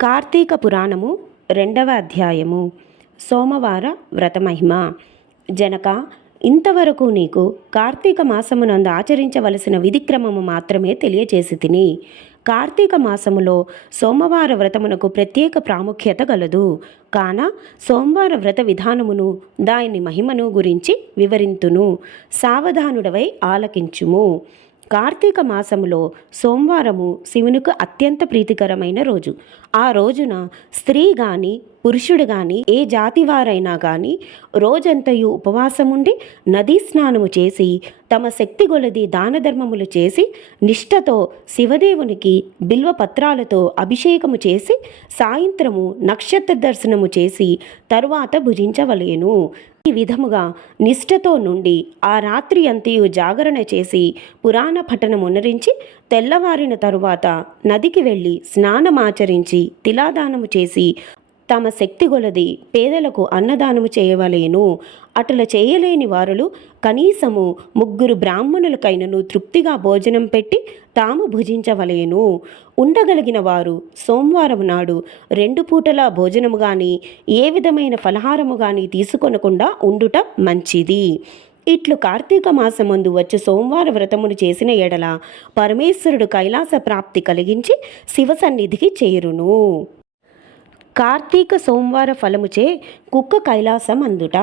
కార్తీక పురాణము 2వ అధ్యాయము. సోమవార వ్రతమహిమ. జనక, ఇంతవరకు నీకు కార్తీక మాసమునందు ఆచరించవలసిన విధిక్రమము మాత్రమే తెలియచేసి తిని. కార్తీక మాసములో సోమవార వ్రతమునకు ప్రత్యేక ప్రాముఖ్యత గలదు. కాన సోమవార వ్రత విధానమును దాని మహిమను గురించి వివరింతును. సావధానుడవై ఆలకించుము. కార్తీక మాసములో సోమవారము శివునికి అత్యంత ప్రీతికరమైన రోజు. ఆ రోజున స్త్రీ గాని పురుషుడు గాని ఏ జాతి వారైనా గాని రోజంతయు ఉపవాసముండి నదీ స్నానము చేసి తమ శక్తి గొలది దాన ధర్మములు చేసి నిష్ఠతో శివదేవునికి బిల్వ పత్రాలతో అభిషేకము చేసి సాయంత్రము నక్షత్ర దర్శనము చేసి తరువాత భుజించవలేను. ఈ విధముగా నిష్ఠతో నుండి ఆ రాత్రి అంతయు జాగరణ చేసి పురాణ పఠనమునరించి తెల్లవారిన తరువాత నదికి వెళ్ళి స్నానమాచరించి తిలాదానము చేసి తమ శక్తి గొలది పేదలకు అన్నదానము చేయవలేను. అటుల చేయలేని వారులు కనీసము 3 బ్రాహ్మణులకైనను తృప్తిగా భోజనం పెట్టి తాము భుజించవలేను. ఉండగలిగిన వారు సోమవారం నాడు 2 పూటల భోజనము గాని ఏ విధమైన ఫలహారము గాని తీసుకొనకుండా ఉండుట మంచిది. ఇట్లు కార్తీక మాసమందు వచ్చి సోమవార వ్రతమును చేసిన ఎడల పరమేశ్వరుడు కైలాస ప్రాప్తి కలిగించి శివ సన్నిధికి చేరును. కార్తీక సోమవార ఫలముచే కుక్క కైలాసం అందుట.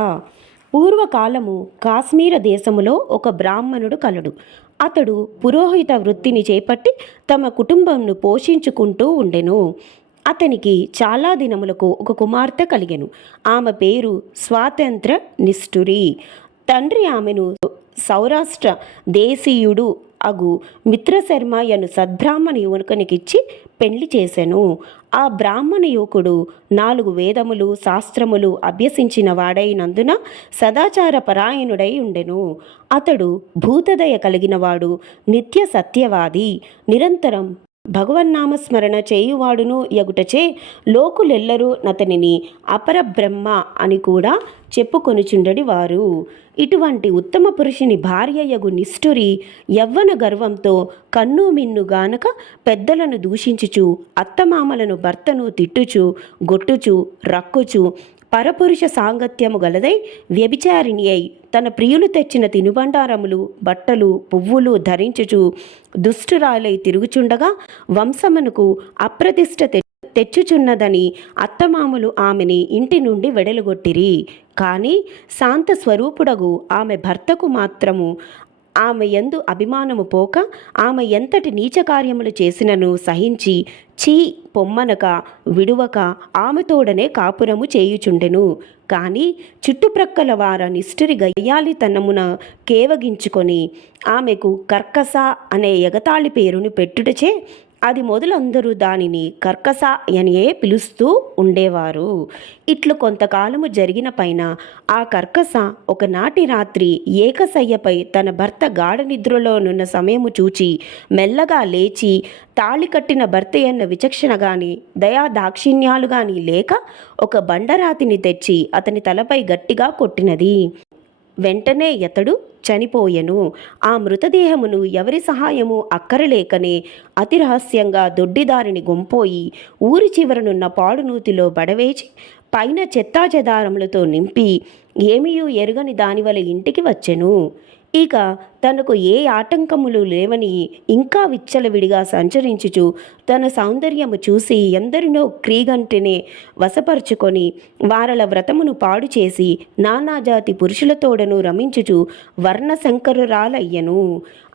పూర్వకాలము కాశ్మీర దేశములో ఒక బ్రాహ్మణుడు కలడు. అతడు పురోహిత వృత్తిని చేపట్టి తమ కుటుంబంను పోషించుకుంటూ ఉండెను. అతనికి చాలా దినములకు ఒక కుమార్తె కలిగెను. ఆమె పేరు స్వాతంత్ర నిష్ఠురి. తండ్రి ఆమెను సౌరాష్ట్ర దేశీయుడు అగు మిత్రశర్మ యను సద్బ్రాహ్మణ యువకునికిచ్చి పెళ్లి చేసెను. ఆ బ్రాహ్మణ యువకుడు 4 వేదములు శాస్త్రములు అభ్యసించిన వాడైనందున సదాచార పరాయణుడై ఉండెను. అతడు భూతదయ కలిగినవాడు, నిత్య సత్యవాది, నిరంతరం భగవన్నామస్మరణ చేయువాడును యగుటచే లోకులెల్లరూ నతనిని అపరబ్రహ్మ అని కూడా చెప్పుకొనుచుండడి వారు. ఇటువంటి ఉత్తమ పురుషుని భార్యయగు నిష్ఠురి యవ్వన గర్వంతో కన్ను మిన్ను గానక పెద్దలను దూషించుచు అత్తమామలను భర్తను తిట్టుచు గొట్టుచు రక్కుచు పరపురుష సాంగత్యము గలదై వ్యభిచారిణి అయి తన ప్రియులు తెచ్చిన తినుబండారములు బట్టలు పువ్వులు ధరించుచు దుష్టురాలై తిరుగుచుండగా వంశమునకు అప్రతిష్ట తెచ్చుచున్నదని అత్తమామలు ఆమెని ఇంటి నుండి వెడలుగొట్టిరి. కానీ శాంత స్వరూపుడగు ఆమె భర్తకు మాత్రము ఆమె యందు అభిమానము పోక ఆమె ఎంతటి నీచ కార్యములు చేసినను సహించి చీ పొమ్మనక విడువక ఆమెతోడనే కాపురము చేయుచుండెను. కానీ చుట్టుప్రక్కల వార నిష్ఠురి గయ్యాలితనమున కేవగించుకొని ఆమెకు కర్కస అనే ఎగతాళి పేరును పెట్టుటచే అది మొదలందరూ దానిని కర్కస అనియే పిలుస్తూ ఉండేవారు. ఇట్లు కొంతకాలము జరిగిన పైన ఆ కర్కస ఒకనాటి రాత్రి ఏకశయ్యపై తన భర్త గాఢ నిద్రలోనున్న సమయము చూచి మెల్లగా లేచి తాళి కట్టిన భర్త అన్న విచక్షణ గాని దయా దాక్షిణ్యాలు గాని లేక ఒక బండరాతిని తెచ్చి అతని తలపై గట్టిగా కొట్టినది. వెంటనే అతడు చనిపోయెను. ఆ మృతదేహమును ఎవరి సహాయము అక్కరలేకనే అతి రహస్యంగా దొడ్డిదారిని గొంపోయి ఊరి చివరనున్న పాడునూతిలో బడవేచి పైన చెత్తాచెదారములతో నింపి ఏమీయూ ఎరుగని దానివల ఇంటికి వచ్చెను. ఇక తనకు ఏ ఆటంకములు లేవని ఇంకా విచ్చలవిడిగా సంచరించుచు తన సౌందర్యము చూసి ఎందరినో క్రీగంటినే వశపరుచుకొని వారల వ్రతమును పాడు చేసి నానాజాతి పురుషులతోడను రమించుచు వర్ణశంకరురాలయ్యను.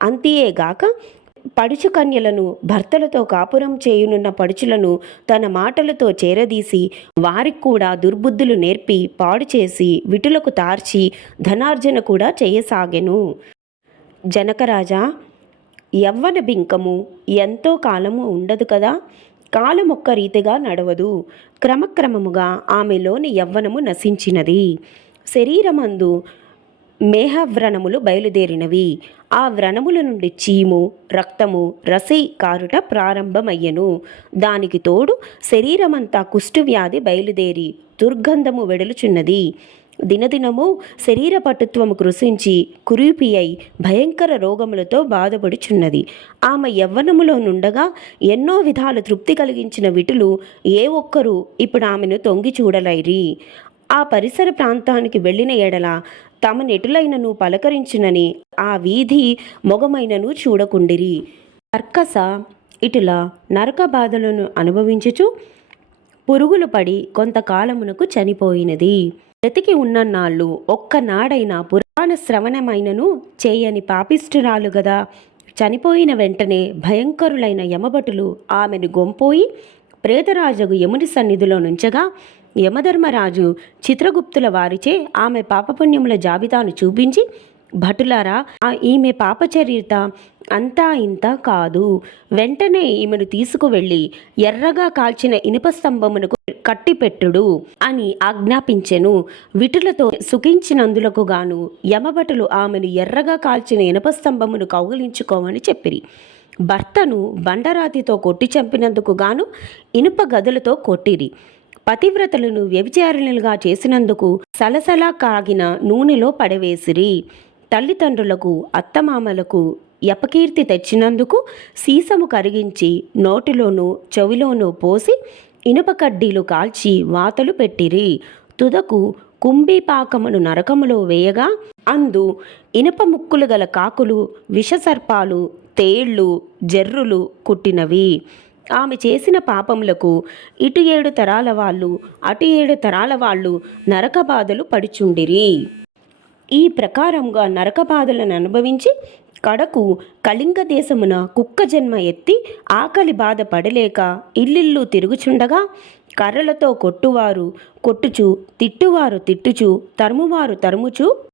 అంతియేగాక పడుచు కన్యలను భర్తలతో కాపురం చేయునున్న పడుచులను తన మాటలతో చేరదీసి వారికి కూడా దుర్బుద్ధులు నేర్పి పాడు చేసి విటులకు తార్చి ధనార్జన కూడా చేయసాగెను. జనకరాజా, యవ్వన బింకము ఎంతో కాలము ఉండదు కదా. కాలమొక్క రీతిగా నడవదు. క్రమక్రమముగా ఆమెలోని యవ్వనము నశించినది. శరీరమందు మేహవ్రణములు బయలుదేరినవి. ఆ వ్రణముల నుండి చీము రక్తము రసి కారుట ప్రారంభమయ్యెను. దానికి తోడు శరీరమంతా కుష్ఠవ్యాధి బయలుదేరి దుర్గంధము వెడలుచున్నది. దినదినము శరీర పటుత్వము కృషించి కురూపి అయి భయంకర రోగములతో బాధపడుచున్నది. ఆమె యవ్వనములో నుండగా ఎన్నో విధాలు తృప్తి కలిగించిన విటులు ఏ ఒక్కరూ ఇప్పుడు ఆమెను తొంగి చూడలైరి. ఆ పరిసర ప్రాంతానికి వెళ్ళిన ఎడల తమనెటులైనను పలకరించునని ఆ వీధి మొగమైనను చూడకుండిరి. కర్కస ఇటుల నరక బాధలను అనుభవించుచు పురుగులు పడి కొంతకాలమునకు చనిపోయినది. బ్రతికి ఉన్నన్నాళ్ళు ఒక్కనాడైనా పురాణ శ్రవణమైనను చేయని పాపిష్ఠురాలు గదా. చనిపోయిన వెంటనే భయంకరులైన యమభటులు ఆమెను గొంపోయి ప్రేతరాజుకు యముని సన్నిధిలో నుంచగా, యమధర్మరాజు చిత్రగుప్తుల వారిచే ఆమె పాపపుణ్యముల జాబితాను చూపించి, భటులారా, ఈమె పాపచరిత అంతా ఇంత కాదు. వెంటనే ఈమెను తీసుకువెళ్ళి ఎర్రగా కాల్చిన ఇనుప స్తంభమునకు కట్టిపెట్టుడు అని ఆజ్ఞాపించెను. విటులతో సుఖించినందులకు గాను యమభటులు ఆమెను ఎర్రగా కాల్చిన ఇనుప స్తంభమును కౌగిలించుకోమని చెప్పిరి. భర్తను బండరాతితో కొట్టి చంపినందుకు గాను ఇనుప గదులతో కొట్టిరి. పతివ్రతలను వ్యభిచారిణులుగా చేసినందుకు సలసలా కాగిన నూనెలో పడవేసిరి. తల్లిదండ్రులకు అత్తమామలకు యపకీర్తి తెచ్చినందుకు సీసము కరిగించి నోటిలోనూ చెవిలోనూ పోసి ఇనుప కడ్డీలు కాల్చి వాతలు పెట్టిరి. తుదకు కుంభీపాకమును నరకములో వేయగా అందు ఇనుప ముక్కులు గల కాకులు, విషసర్పాలు, తేళ్లు, జర్రులు కుట్టినవి. ఆమె చేసిన పాపములకు ఇటు 7 తరాల వాళ్ళు అటు 7 తరాల వాళ్ళు నరక బాధలు పడుచుండిరి. ఈ ప్రకారంగా నరక బాధలను అనుభవించి కడకు కళింగ దేశమున కుక్క జన్మ ఎత్తి ఆకలి బాధ పడలేక ఇల్లిల్లు తిరుగుచుండగా కర్రలతో కొట్టువారు కొట్టుచు, తిట్టువారు తిట్టుచు, తరుమువారు తరుముచు